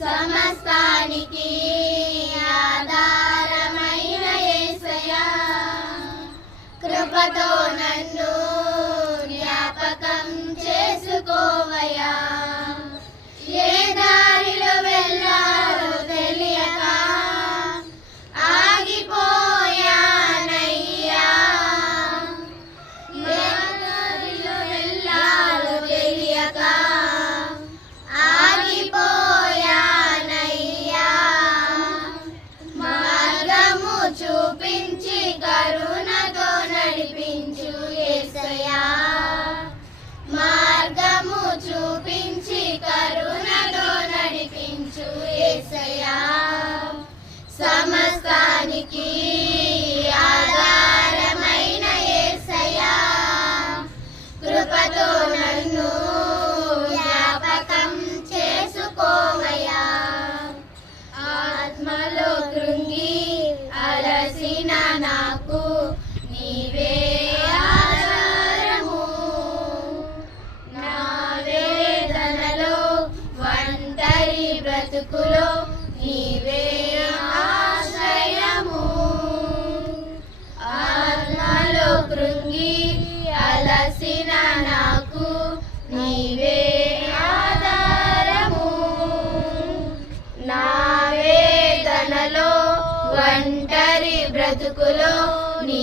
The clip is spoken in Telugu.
సమస్తానికి ఆధారమైన యేసయ్యా, కృపతో నన్ను జ్ఞాపకం చేసుకోవయ్యా. ఏ దారిలో వెళ్ళాలో తెలియక ఆగిపోయానయ్యా. ఏ దారిలో వెళ్ళాలో తెలియక ఆగిపోయానయ్యా. మార్గము చూపించి కరుణతో నడిపించు యేసయ్యా, మార్గము చూపించి కరుణతో నడిపించు యేసయ్యా. సమస్తానికి ఆధారమైన యేసయ్యా, కృపతో నన్ను జ్ఞాపకం చేసుకోవయ్యా. ఆత్మలో కృంగి అలసిన నాకు నీవే ఆధారము. నా వేదనలో ఒంటరి బ్రతుకులో నీవే ఆశ్రయము. ఆత్మలో కృంగి అలసిన నాకు నీవే ఆధారము. నా వేదనలో ఒంటరి బ్రతుకులో నీ